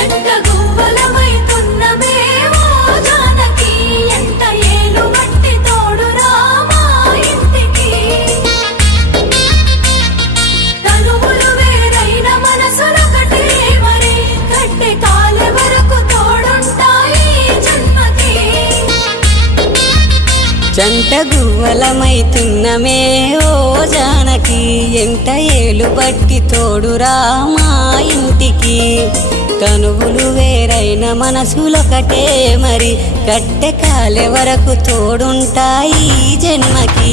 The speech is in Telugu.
జంట గువ్వలమైతున్నమే ఓ జానకి ఎంత ఏలు బట్టి తోడురా మా ఇంటికి తనువులు వేరైన మనసులొకటే మరి కట్టె కాలే వరకు తోడుంటాయి జన్మకి జంట గువ్వలమైతున్నమే ఓ జానకి ఎంట ఏలు బట్టి తోడురా మా ఇంటికి తనువులు వేరైన మనసులొకటే మరి కట్టె కాలే వరకు తోడుంటాయి జన్మకి